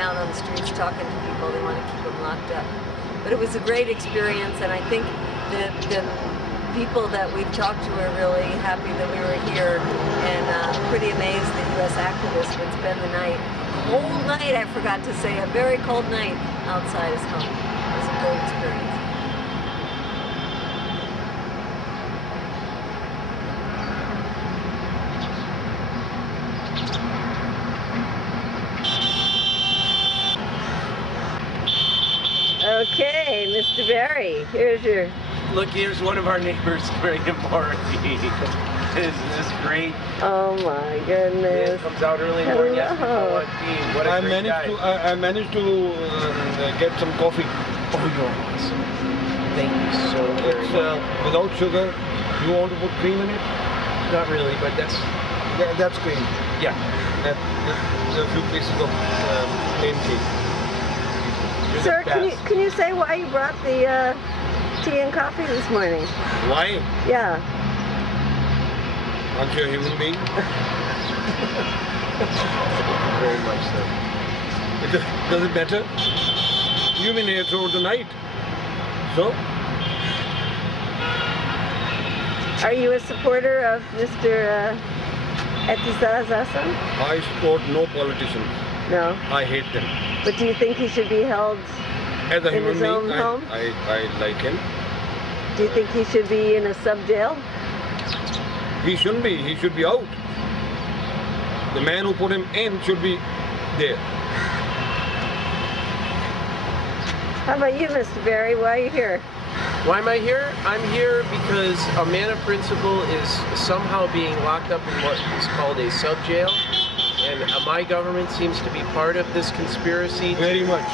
out on the streets talking to people. They want to keep them locked up. But it was a great experience, and I think the people that we've talked to are really happy that we were here, and pretty amazed that U.S. activists would spend the night, a cold night, I forgot to say, a very cold night outside his home. It was a great experience. Okay, Mr. Barry, here's your... Look, here's one of our neighbors, Greg and Marty. Isn't this great? Oh my goodness. It comes out early in the morning. Yes, team. What a great guy. I managed to get some coffee. Oh, you're awesome. Thank you so very much. Without sugar. You want to put cream in it? Not really, but that's... Yeah, that's cream. Yeah. There's a few pieces of plain cake. Sir, can you say why you brought the tea and coffee this morning? Why? Yeah. Aren't you a human being? Very much so. Does it matter? You've been here throughout the night. So? Are you a supporter of Mr. Etisa's Hassan? I support no politician. No. I hate them. But do you think he should be held As a in human his own being, home? I like him. Do you think he should be in a sub-jail? He shouldn't be. He should be out. The man who put him in should be there. How about you, Mr. Barry? Why are you here? Why am I here? I'm here because a man of principle is somehow being locked up in what is called a sub-jail. And my government seems to be part of this conspiracy. Very much.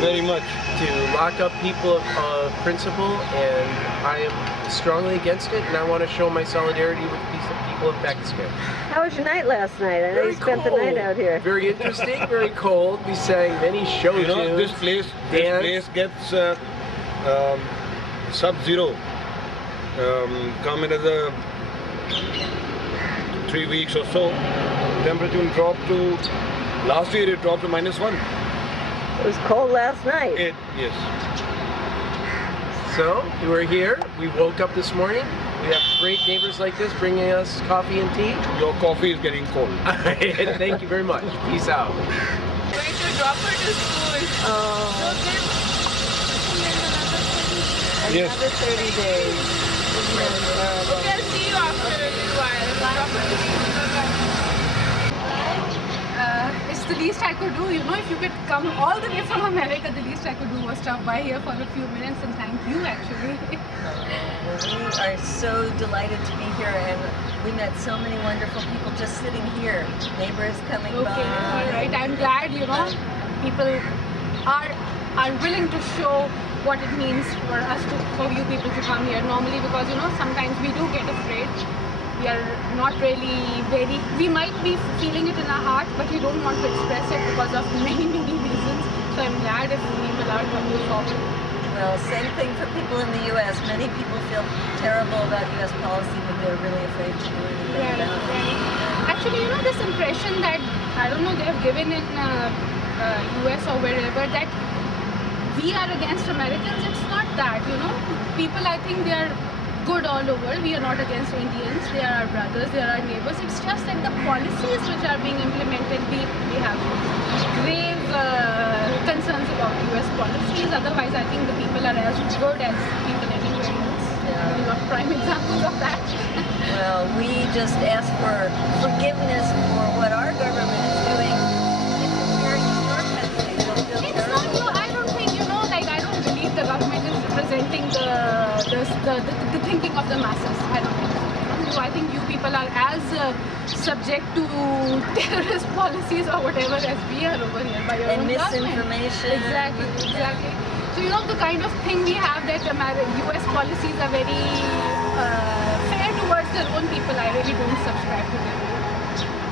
Very much. To lock up people of principle, and I am strongly against it, and I want to show my solidarity with the people of Pakistan. How was your night last night? I know you spent the night out here. Very interesting, very cold. We sang many show tunes. You know, this place gets sub-zero. Come another 3 weeks or so, temperature dropped to, last year it dropped to -1. It was cold last night. Yes. So, we're here. We woke up this morning. We have great neighbors like this bringing us coffee and tea. Your coffee is getting cold. Thank you very much. Peace out. Going to drop her to school. Yes. Another 30 days. Okay, I'll see you after a little while. Drop her to school. It's the least I could do. You know, if you could come all the way from America, the least I could do was stop by here for a few minutes and thank you, actually. We are so delighted to be here, and we met so many wonderful people just sitting here. Neighbors coming by. Okay, all right. I'm glad, you know, people are willing to show what it means for you people to come here. Normally, because, you know, sometimes we do get afraid. We are not really we might be feeling it in our heart, but we don't want to express it because of many reasons. So I'm glad if people are coming forward. Well, same thing for people in the U.S. Many people feel terrible about U.S. policy, but they're really afraid to do anything about it. Actually, you know, this impression that, I don't know, they have given in U.S. or wherever, that we are against Americans. It's not that, you know. People, I think they are good all over. We are not against Indians. They are our brothers, they are our neighbors. It's just that the policies which are being implemented, we have grave concerns about US policies. Otherwise, I think the people are as good as people anywhere else. Yeah. We got prime examples of that. Well, we just ask for forgiveness for what our government is doing. It's not, no, I don't think, you know, like, I don't believe the government is representing the thinking of the masses. I don't think so. So I think you people are as subject to terrorist policies or whatever as we are over here by your and own misinformation. Government. Exactly. So you know, the kind of thing we have that US policies are very fair towards their own people. I really don't subscribe to them.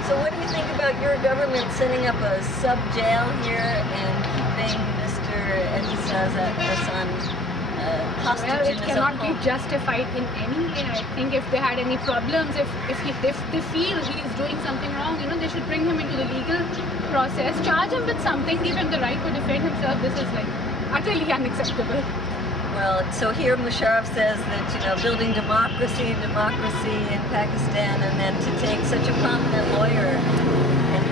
So what do you think about your government setting up a sub-jail here and keeping Mr. Etisa's Hassan hostage Well, in it his cannot own be home. justified in any way. I think if they had any problems, if they feel he is doing something wrong, they should bring him into the legal process, charge him with something, give him the right to defend himself. This is like utterly unacceptable. Well, so here Musharraf says that, building democracy in Pakistan, and then to take such a prominent lawyer.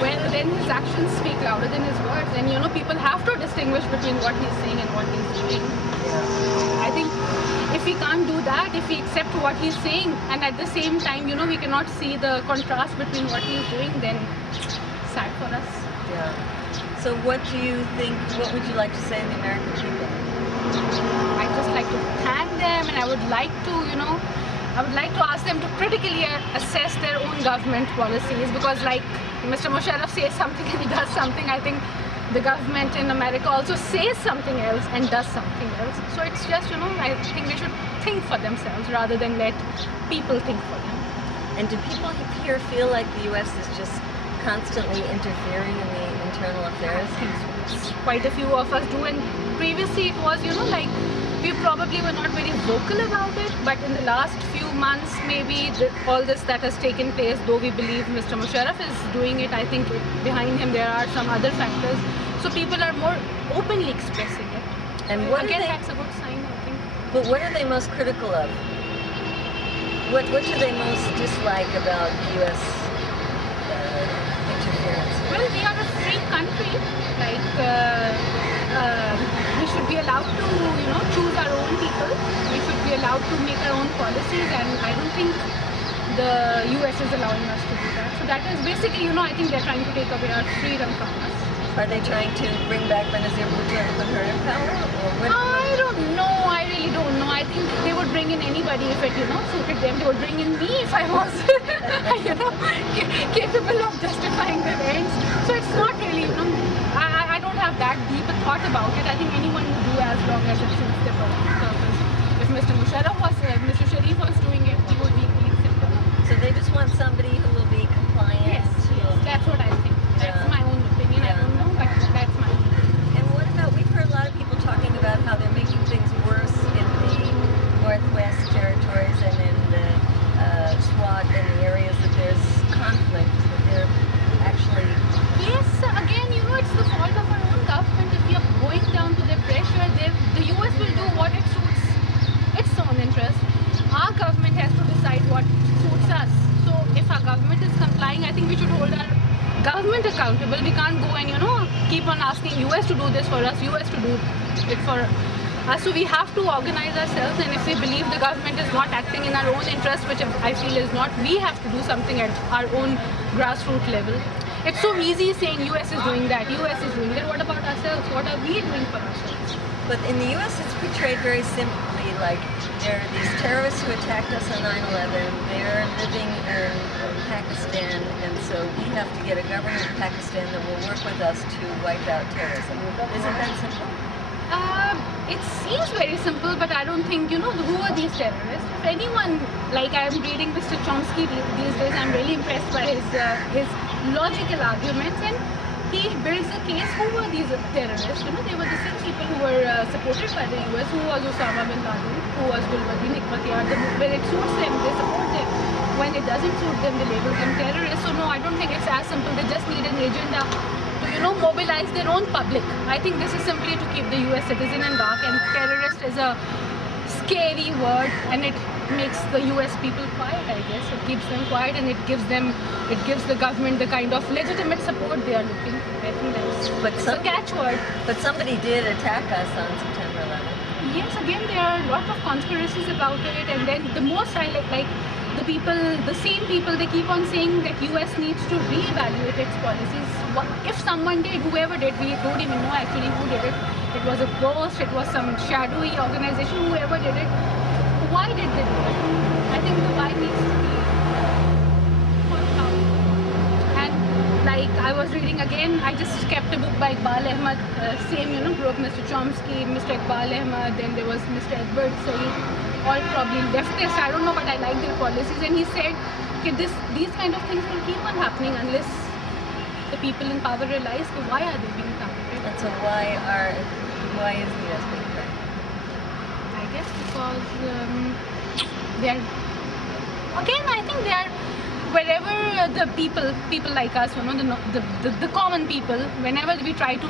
Well, then his actions speak louder than his words, and people have to distinguish between what he's saying and what he's doing. I think if we can't do that, if we accept what he's saying, and at the same time, we cannot see the contrast between what he's doing, then sad for us. Yeah. So what do you think, what would you like to say to the American people? I'd just like to thank them, and I would like to, I would like to ask them to critically assess their own government policies, because like Mr. Musharraf says something and he does something, I think the government in America also says something else and does something else. So it's just, I think they should think for themselves rather than let people think for them. And do people here feel like the U.S. is just constantly interfering in the internal affairs? I think so. Quite a few of us do, and previously it was, like we probably were not very vocal about it, but in the last few months, maybe all this that has taken place, though we believe Mr. Musharraf is doing it, I think behind him there are some other factors. So people are more openly expressing it. And what again, that's a good sign, I think. But what are they most critical of? What do they most dislike about U.S. interference? Well, we are a free country. Like we should be allowed to, choose our own people. We should be allowed to make our own policies, and I don't think the U.S. is allowing us to do that. So that is basically, I think they're trying to take away our freedom from us. Are they trying to bring back Benazir Bhutto and put her in power? Or what? I don't know. I really don't know. I think they would bring in anybody if it, suited them. They would bring in me if I was, capable of justifying their ends. So it's not really, I don't have that deep a thought about it. I think anyone would do as long as it suits their purpose. If Mr. Musharraf was, Mr. Sharif was doing it, he would be equally acceptable. So they just want somebody who will be compliant. Yes, that's what I think. That's my own opinion. I don't know, but that's my opinion. And what about, we've heard a lot of people talking about how they're making things worse in the Northwest Territories and in the SWAT and the areas that there's conflict, that they're actually... Yes, again, it's the fault of our own government. If we are going down to their pressure, the US will do what it suits its own interest. Our government has to decide what suits us. So if our government is complying, I think we should hold our government accountable. We can't go and, keep on asking US to do this for us, US to do it for us. So we have to organize ourselves, and if we believe the government is not acting in our own interest, which I feel is not, we have to do something at our own grassroots level. It's so easy saying US is doing that, US is doing that. What about ourselves? What are we doing for ourselves? But in the U.S. it's portrayed very simply, like there are these terrorists who attacked us on 9/11, they're living in Pakistan, and so we have to get a government in Pakistan that will work with us to wipe out terrorism. Isn't that simple? It seems very simple, but I don't think, who are these terrorists? If anyone, like I'm reading Mr. Chomsky these days, I'm really impressed by his logical arguments, and he builds a case. Who were these terrorists? They were the same people who were supported by the US. Who was Osama bin Laden? Who was Gulbuddin Hikmatyar? When it suits them, they support them. When it doesn't suit them, they label them terrorists. So no, I don't think it's as simple. They just need an agenda to, mobilize their own public. I think this is simply to keep the US citizen in dark, and terrorist is a scary word, and it makes the US people quiet, I guess. It keeps them quiet, and it gives the government the kind of legitimate support they are looking. I think that's a catchword. But somebody did attack us on September 11th. Yes, again, there are a lot of conspiracies about it, and then the most I like the same people, they keep on saying that US needs to reevaluate its policies. If someone did, whoever did, we don't even know actually who did it. It was a ghost, it was some shadowy organization, whoever did it. Why did they do it? I think the why needs to be thought out. And like I was reading again, I just kept a book by Iqbal Ahmed, same group, Mr. Chomsky, Mr. Iqbal Ahmed, then there was Mr. Edward Said, all probably leftists, I don't know, but I like their policies, and he said, okay, these kind of things will keep on happening unless the people in power realize why are they being targeted. And so why is the US being targeted? I guess, because they're, again, I think they are wherever the people like us, the common people, whenever we try to